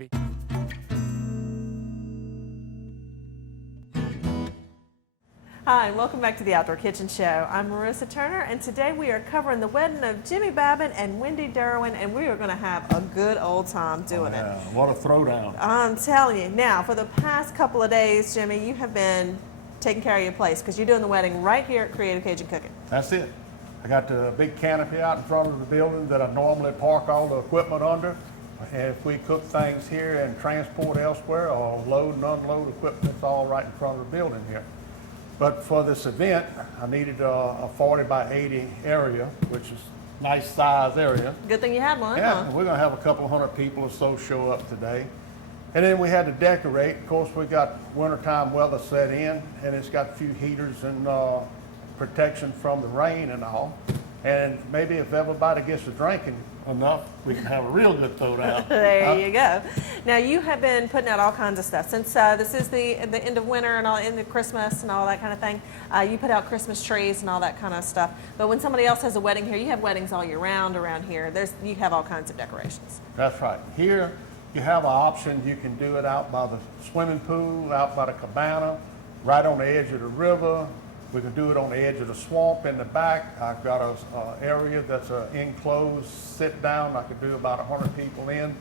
Hi, and welcome back to the Outdoor Kitchen Show. I'm Marissa Turner, and today we are covering the wedding of Jimmy Babbitt and Wendy Derwin, and we are going to have a good old time doing it. What a throwdown. I'm telling you. Now, for the past couple of days, Jimmy, you have been taking care of your place because you're doing the wedding right here at Creative Cajun Cooking. That's it. I got the big canopy out in front of the building that I normally park all the equipment under. And if we cook things here and transport elsewhere or load and unload equipment, it's all right in front of the building here. But for this event, I needed a 40 by 80 area, which is a nice size area. Good thing you had one, Yeah, huh? and we're gonna have a couple hundred people or so show up today. And then we had to decorate. Of course, we got wintertime weather set in, and it's got a few heaters and protection from the rain and all. And maybe if everybody gets to drinking enough, we can have a real good throwdown. There you go. Now, you have been putting out all kinds of stuff. Since this is the end of winter and all into Christmas and all that kind of thing, you put out Christmas trees and all that kind of stuff. But when somebody else has a wedding here, you have weddings all year round around here. You have all kinds of decorations. That's right. Here, you have an option. You can do it out by the swimming pool, out by the cabana, right on the edge of the river. We can do it on the edge of the swamp in the back. I've got an area that's an enclosed sit down. I could do about 100 people in.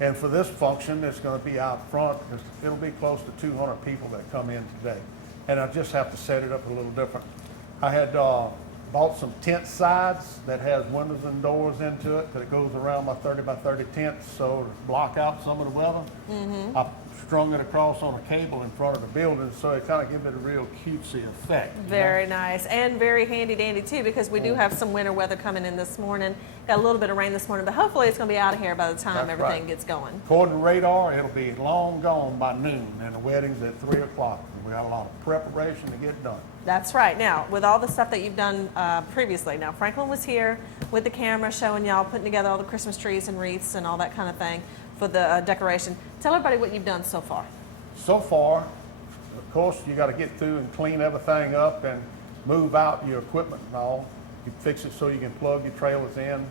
And for this function, it's going to be out front. It'll be close to 200 people that come in today. And I just have to set it up a little different. I had bought some tent sides that has windows and doors into it that goes around my 30 by 30 tent, so to block out some of the weather. I strung it across on a cable in front of the building, so it kind of gives it a real cutesy effect. Very nice and very handy dandy too, because we do have some winter weather coming in this morning. Got a little bit of rain this morning, but hopefully it's going to be out of here by the time That's everything right. gets going. According to radar, it'll be long gone by noon, and the wedding's at 3 o'clock. We got a lot of preparation to get done. That's right. Now, with all the stuff that you've done previously, now Franklin was here with the camera showing y'all putting together all the Christmas trees and wreaths and all that kind of thing for the decoration. Tell everybody what you've done so far. So far, of course, you got to get through and clean everything up and move out your equipment and all. You fix it so you can plug your trailers in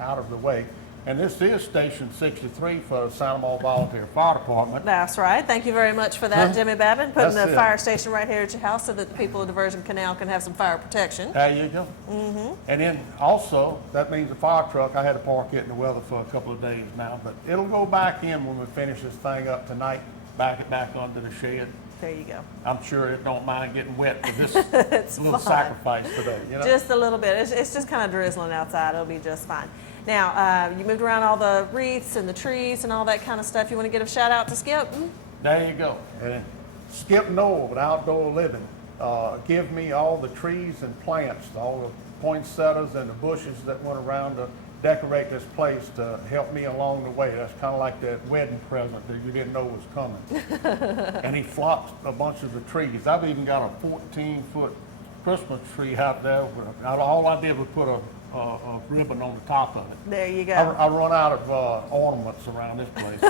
out of the way. And this is Station 63 for the Santa Maria Volunteer Fire Department. That's right. Thank you very much for that, Jimmy Babbitt, putting That's the it. fire station right here at your house so that the people of Diversion Canal can have some fire protection. There you go. And then also, that means the fire truck, I had to park it in the weather for a couple of days now, but it'll go back in when we finish this thing up tonight, back it back under the shed. There you go. I'm sure it don't mind getting wet for this It's little fine. sacrifice today. You know? Just a little bit. It's just kind of drizzling outside. It'll be just fine. Now, you moved around all the wreaths and the trees and all that kind of stuff. You want to give a shout out to Skip? There you go. And Skip Noel with Outdoor Living. Give me all the trees and plants, all the poinsettias and the bushes that went around to decorate this place to help me along the way. That's kind of like that wedding present that you didn't know was coming. And he flopped a bunch of the trees. I've even got a 14-foot Christmas tree out there. All I did was put a ribbon on the top of it. There you go. I run out of ornaments around this place.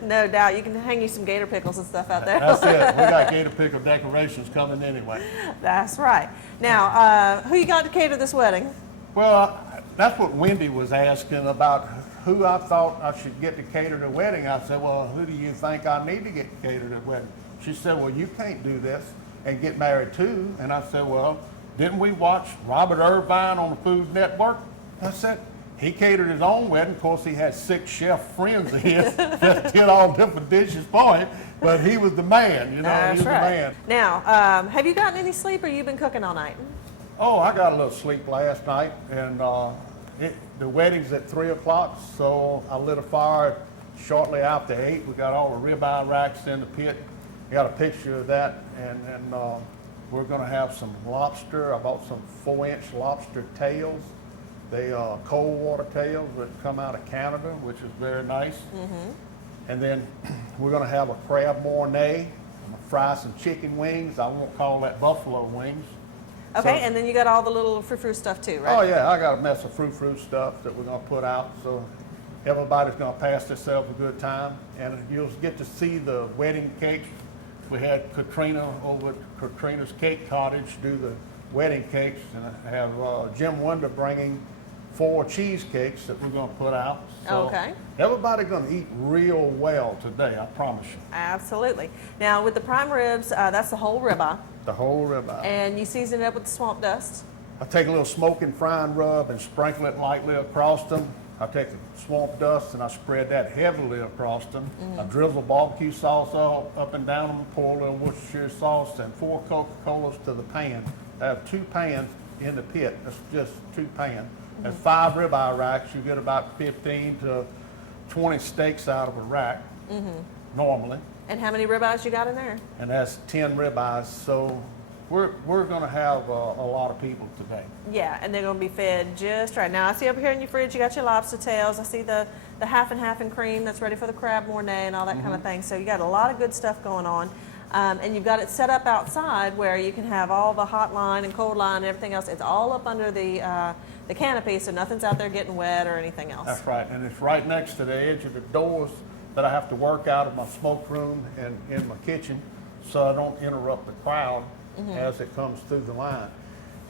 No doubt. You can hang you some gator pickles and stuff out there. That's it. We got gator pickle decorations coming anyway. That's right. Now, who you got to cater this wedding? Well, that's what Wendy was asking about who I thought I should get to cater the wedding. I said, well, who do you think I need to get to cater the wedding? She said, well, you can't do this and get married too. And I said, well, didn't we watch Robert Irvine on the Food Network? I said, he catered his own wedding. Of course, he had 6 chef friends of his that did all different dishes for him, but he was the man, you know, That's he was right. the man. Now, have you gotten any sleep or you been cooking all night? Oh, I got a little sleep last night, and the wedding's at 3 o'clock, so I lit a fire shortly after 8. We got all the ribeye racks in the pit. We got a picture of that, and we're going to have some lobster. I bought some 4-inch lobster tails. They are cold water tails that come out of Canada, which is very nice. And then we're going to have a crab mornay. I'm going to fry some chicken wings. I won't call that buffalo wings. Okay, So- and then you got all the little frou-frou stuff too, right? Oh yeah, I got a mess of frou-frou stuff that we're gonna put out, so everybody's gonna pass themselves a good time, and you'll get to see the wedding cakes. We had Katrina over at Katrina's Cake Cottage do the wedding cakes, and I have Jim Wonder bringing 4 cheesecakes that we're going to put out. So Okay. everybody going to eat real well today, I promise you. Absolutely. Now with the prime ribs, that's the whole ribeye, The whole ribeye. and you season it up with the swamp dust. I take a little smoking frying rub and sprinkle it lightly across them. I take the swamp dust and I spread that heavily across them. I drizzle barbecue sauce all up and down them, pour a little Worcestershire sauce and 4 Coca-Colas to the pan. I have 2 pans in the pit. That's just 2 pans. And 5 ribeye racks. You get about 15 to 20 steaks out of a rack normally. And how many ribeyes you got in there? And that's 10 ribeyes. So we're going to have a lot of people today. Yeah, and they're going to be fed just right. Now, I see over here in your fridge, you got your lobster tails. I see the half and half in cream that's ready for the crab mornay and all that kind of thing. So you got a lot of good stuff going on. And you've got it set up outside where you can have all the hot line and cold line and everything else. It's all up under the canopy, so nothing's out there getting wet or anything else. That's right. And it's right next to the edge of the doors that I have to work out of my smoke room and in my kitchen so I don't interrupt the crowd as it comes through the line.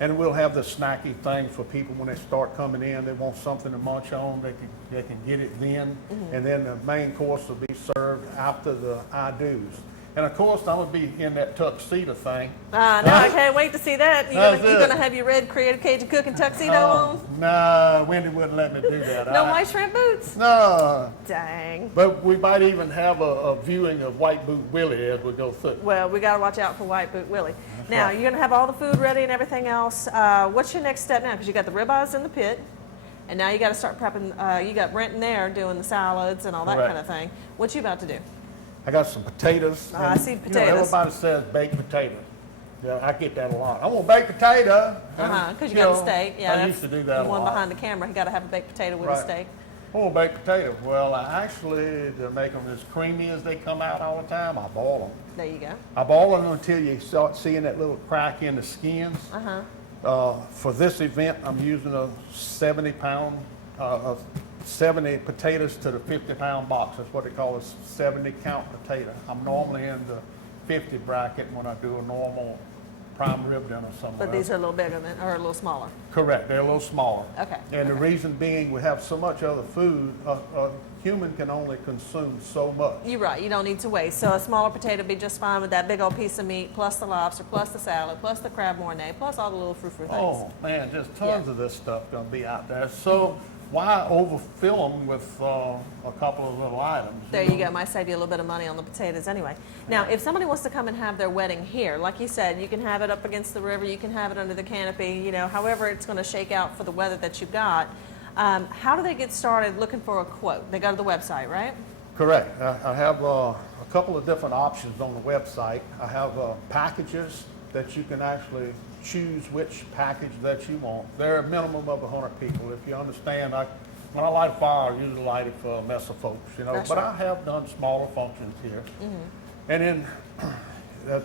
And we'll have the snacky thing for people when they start coming in. They want something to munch on. They can get it then. And then the main course will be served after the I-dos. And of course, I'm going to be in that tuxedo thing. No, I can't wait to see that. That's You're it. going to have your red Creative Cajun cooking tuxedo on? No, Wendy wouldn't let me do that. No white shrimp boots? No. Dang. But we might even have a viewing of White Boot Willie as we go through. Well, we got to watch out for White Boot Willie. Now, right. you're going to have all the food ready and everything else. What's your next step now? Because you got the ribeyes in the pit, and now you got to start prepping. You got Brent in there doing the salads and all that Correct. kind of thing. What you about to do? I got some potatoes. I and, see you know, potatoes. everybody says baked potato. Yeah, I get that a lot. I want baked potato. Because you got the steak. Yeah, I that's used to do that the a one lot. behind the camera. You got to have a baked potato with a Right. steak. I want baked potato. Well, I actually, to make them as creamy as they come out all the time, I boil them. There you go. I boil them until you start seeing that little crack in the skins. For this event, I'm using a 70-pound, 70 potatoes to the 50-pound box. That's what they call a 70-count potato. I'm normally in the 50 bracket when I do a normal prime rib dinner somewhere. But these are a little bigger than, or a little smaller. Correct. They're a little smaller. Okay. And the reason being, we have so much other food. A human can only consume so much. You're right. You don't need to waste. So a smaller potato would be just fine with that big old piece of meat, plus the lobster, plus the salad, plus the crab mornay, plus all the little frou-frou things. Oh man, just tons Yeah. of this stuff gonna be out there. So why overfill them with a couple of little items? There you go. Might save you a little bit of money on the potatoes anyway. Now, if somebody wants to come and have their wedding here, like you said, you can have it up against the river, you can have it under the canopy, you know, however it's going to shake out for the weather that you've got. How do they get started looking for a quote? They go to the website, right? Correct. I have a couple of different options on the website. I have packages that you can actually choose which package that you want. They're a minimum of 100 people. If you understand, when I light a fire, I usually light it for a mess of folks, you know. That's But right. I have done smaller functions here. And then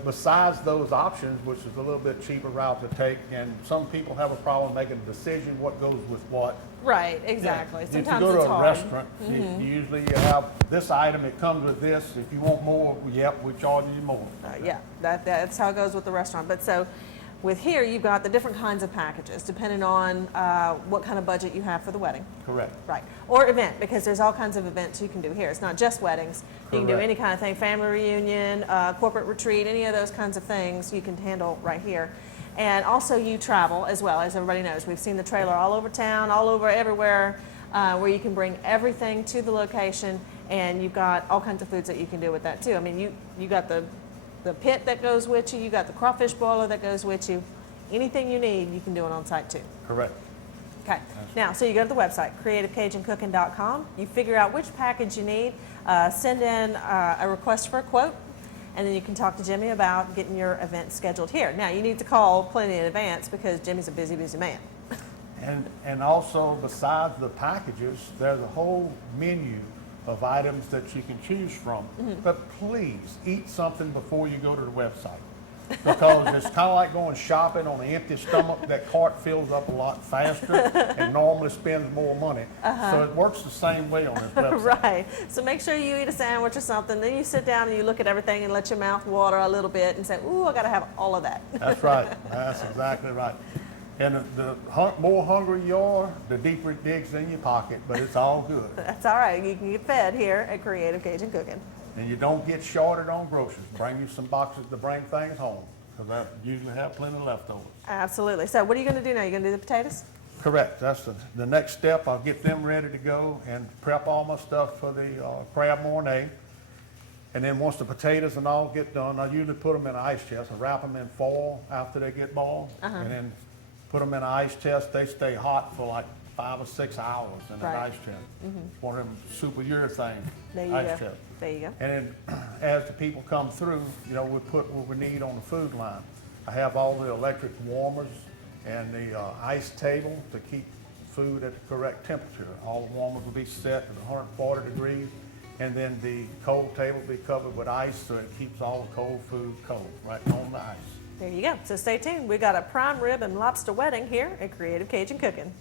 besides those options, which is a little bit cheaper route to take, and some people have a problem making a decision what goes with what. Right, exactly. If Sometimes you go it's to a hard. restaurant, you usually have this item, it comes with this. If you want more, yep, we charge you more. Yeah, that's how it goes with the restaurant. But so with here, you've got the different kinds of packages depending on what kind of budget you have for the wedding. Correct. Right. Or event, because there's all kinds of events you can do here. It's not just weddings. You can do Correct. any kind of thing, family reunion, corporate retreat, any of those kinds of things you can handle right here. And also you travel as well, as everybody knows. We've seen the trailer all over town, all over everywhere, where you can bring everything to the location, and you've got all kinds of foods that you can do with that too. I mean, you got the pit that goes with you got the crawfish boiler that goes with you. Anything you need, you can do it on site too. Correct. Okay, now, so you go to the website, creativecajunCooking.com, you figure out which package you need, send in a request for a quote, and then you can talk to Jimmy about getting your event scheduled here. Now, you need to call plenty in advance because Jimmy's a busy, busy man. And also, besides the packages, there's a whole menu of items that you can choose from. But please, eat something before you go to the website. Because it's kind of like going shopping on an empty stomach. That cart fills up a lot faster and normally spends more money. So it works the same way on this website. Right, so make sure you eat a sandwich or something, then you sit down and you look at everything and let your mouth water a little bit and say, ooh, I gotta have all of that. That's right. That's exactly right. And more hungry you are, the deeper it digs in your pocket, but it's all good. That's all right. You can get fed here at Creative Cajun Cooking. And you don't get shorted on groceries. Bring you some boxes to bring things home, because I usually have plenty leftovers. Absolutely. So what are you going to do now? You going to do the potatoes? Correct. That's the next step. I'll get them ready to go and prep all my stuff for the crab mornay. And then once the potatoes and all get done, I usually put them in an ice chest and wrap them in foil after they get boiled. And then put them in an ice chest. They stay hot for like 5 or 6 hours in an ice chest. It's one of them super urethane ice chests. There you go. And then as the people come through, you know, we put what we need on the food line. I have all the electric warmers and the ice table to keep food at the correct temperature. All the warmers will be set at 140 degrees. And then the cold table will be covered with ice so it keeps all the cold food cold, right on the ice. There you go. So stay tuned. We got a prime rib and lobster wedding here at Creative Cajun Cooking.